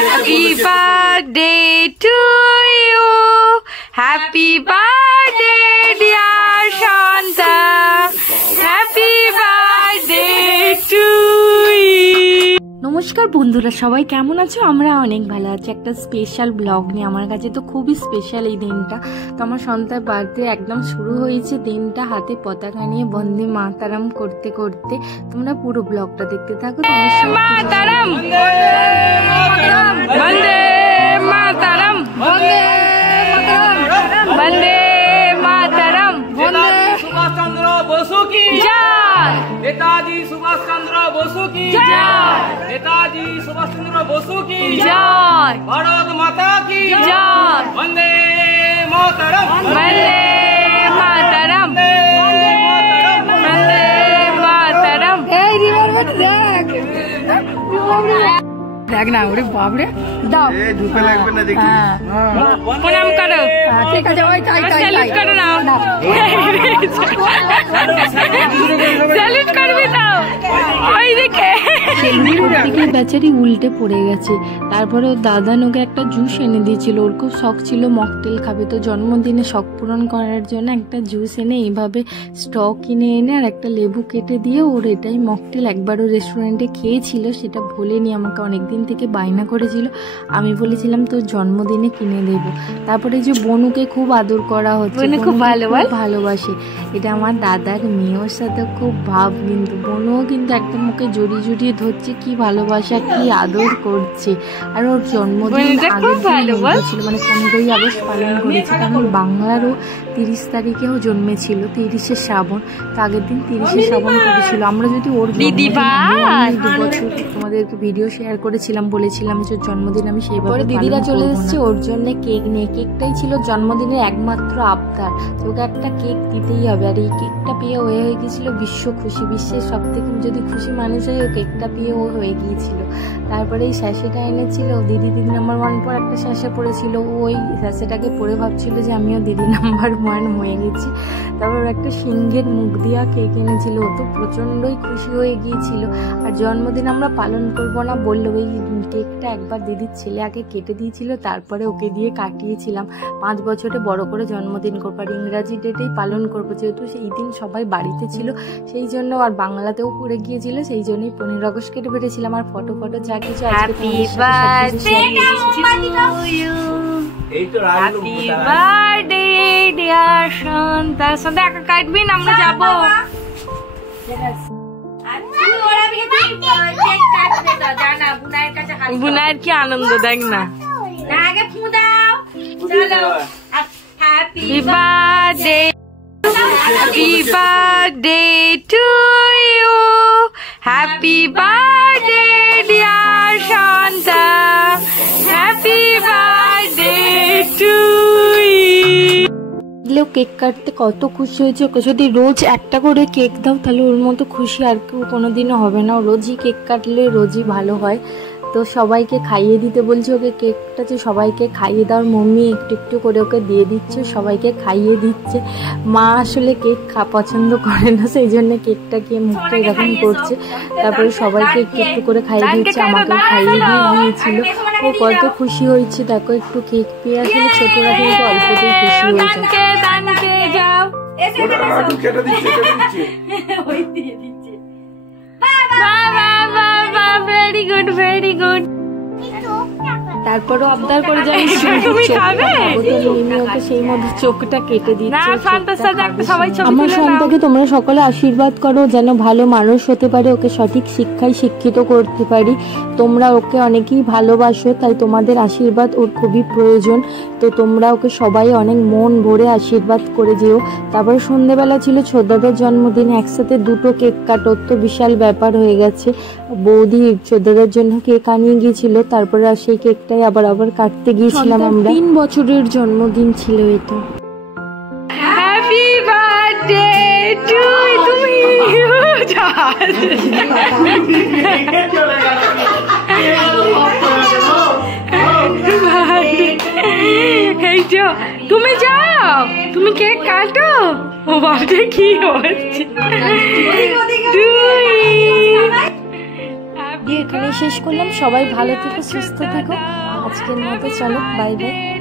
Happy birthday to you. Happy birthday dear Shanta. Happy birthday to you. নমস্কার বন্ধুরা, সবাই কেমন আছো? আমরা অনেক ভালো আছি। একটা স্পেশাল ব্লগ নিয়ে, আমার কাছে তো খুবই স্পেশাল এই দিনটা। তো আমার সন্তার বার্থডে একদম শুরু হয়েছে দিনটা হাতে পতাকা নিয়ে বন্দে মাতারাম করতে করতে। তোমরা পুরো ব্লগটা দেখতে থাকো। মাতারাম বন্দে মাতারাম বন্দে মাতারাম বন্দে মাতারাম বন্দে সুভাষ চন্দ্র বসু কি জয়। নেতাজি সুভাষ চন্দ্র বসু কি জয়। নেতাজি সুভাষ চন্দ্র বসু কি জয়। ভারত মাতা কি জয়। বন্দে মাতারাম বন্দে মাতারাম বন্দে মাতারাম। এই রিভার দেখ দেখ না, ওরে বাবরে দাও ধুপে লাগবে না দেখি। প্রণাম করো। ঠিক আছে, ওই তাই তাই স্যালুট করো না, স্যালুট করবে দাও। ওই দেখে বেচারি উল্টে পড়ে গেছে। তারপরে ওর দাদা ওকে একটা জুস এনে দিয়েছিল। ওর খুব শখ ছিল মকটেল খাবে, তো জন্মদিনে শখ পূরণ করার জন্য একটা জুস এনে এইভাবে স্টক কিনে এনে আর একটা লেবু কেটে দিয়ে ওর এটাই মকটেল। একবারও রেস্টুরেন্টে খেয়েছিল, সেটা ভোলেনি, আমাকে অনেকদিন থেকে বায়না করেছিল। আমি বলেছিলাম তোর জন্মদিনে কিনে দেব। তারপরে যে বনুকে খুব আদর করা হচ্ছে, খুব ভালোবাসে। এটা আমার দাদার মেয়ে, ওর সাথে খুব ভাব। কিন্তু বনুও কিন্তু একদম ওকে জড়িয়ে জড়িয়ে ধরছে, কি ভালোবাসা, কি আদর করছে। আর ওর জন্মদিন আগের ছিল, মানে 15ই আগস্ট পালন করেছে, কারণ বাংলারও 30 তারিখেও জন্মেছিল, 30শে শ্রাবণ। তো আগের দিন 30শে শ্রাবণ করেছিল। আমরা যদি ওর বছর তোমাদেরকে ভিডিও শেয়ার করেছিলাম, বলেছিলাম যে জন্মদিন আমি সেইভাবে। দিদিরা চলে এসেছে ওর জন্য কেক নিয়ে। কেকটাই ছিল জন্মদিনের একমাত্র আবদার, ওকে একটা কেক দিতেই হবে। আর এই কেকটা পেয়ে ও হয়ে গিয়েছিল বিশ্ব খুশি। বিশ্বের সব থেকে যদি খুশি মানুষ হয়, ও কেকটা পেয়ে ও হয়ে গিয়েছিল। তারপরে এই স্যাশেটা এনেছিল, দিদি নাম্বার 1 পর একটা স্যাশে পড়েছিল। ওই স্যাশেটাকে পরে ভাবছিল যে আমিও দিদি নাম্বার 1 হয়ে গেছি। তারপর একটা সিংহের মুখ দিয়া কেক এনেছিল। ও তো প্রচণ্ডই খুশি হয়ে গিয়েছিল। আর জন্মদিন আমরা পালন করবো না বললো, ওই কেকটা একবার দিদির ছেলে আগে কেটে দিয়েছিল, তারপরে ওকে দিয়ে কাটিয়েছিলাম। 5 বছরে বড় করে জন্মদিন করবো, আর ইংরাজি ডেটেই পালন করবো, যেহেতু সেই দিন সবাই বাড়িতে ছিল সেই জন্য। আর বাংলাতেও পড়ে গিয়েছিল, সেই জন্যই 15 আগস্ট কেটে পেরেছিলাম। আর ফটো যা কিছু হ্যাপি বার্থডে ডিয়ার সন্তা। সন্ধ্যা একা কাটবি না, আমরা যাবো। বুনায়ের কি আনন্দ দেখ না। Happy birthday happy birthday to you. Happy birthday dear Shanta. Happy birthday to you. Cake কাটতে কত খুশি হয়েছে। ওকে যদি রোজ একটা করে কেক দাও, তাহলে ওর মতো খুশি আর কেউ কোনোদিনও হবে না। রোজই কেক কাটলে রোজই ভালো হয়। তো সবাইকে খাইয়ে দিতে বলছে ওকে কেকটা, যে সবাইকে খাইয়ে দাও। মম্মি একটু একটু করে ওকে দিয়ে দিচ্ছে, সবাইকে খাইয়ে দিচ্ছে। মা আসলে কেক পছন্দ করে না, সেই জন্য কেকটাকে মুখটা এরকম করছে। তারপরে সবাইকে একটু একটু করে খাইয়ে দিচ্ছে, আমাকেও খাইয়ে দিয়ে দিয়েছিল। ও কত খুশি হয়েছে দেখো, একটু কেক পেয়ে। আসলে ছোটরা কিন্তু অল্পতেই খুশি হয়েছে। Very good very good. তারপরও আবদার করে যাই ওকে সেই মধ্যে চোখটা কেটে দিচ্ছে। আমার সন্তানকে তোমরা সকলে আশীর্বাদ করো যেন ভালো মানুষ হতে পারে, ওকে সঠিক শিক্ষায় শিক্ষিত করতে পারি। তোমরা ওকে অনেকেই ভালোবাসো, তাই তোমাদের আশীর্বাদ ওর খুবই প্রয়োজন। তো তোমরা ওকে সবাই অনেক মন ভরে আশীর্বাদ করে যেও। তারপরে সন্ধ্যেবেলা ছিল ছোটদাদার জন্মদিন, একসাথে 2টো কেক কাটো, তো বিশাল ব্যাপার হয়ে গেছে। বৌদি ছোটদাদার জন্য কেক আনিয়ে গিয়েছিল, তারপরে আর সেই কেকটাই আবার কাটতে গিয়েছিলাম আমরা। 3 বছরের জন্মদিন ছিল এটা। হ্যাপি বার্থডে টু তুমি। তুমি যাও, তুমি কেক কাটো। ও বাবা কি হচ্ছে। ভিডিও এখানেই শেষ করলাম। সবাই ভালো থেকো, সুস্থ থেকো। আজকের মতো চলো, বাই বাই।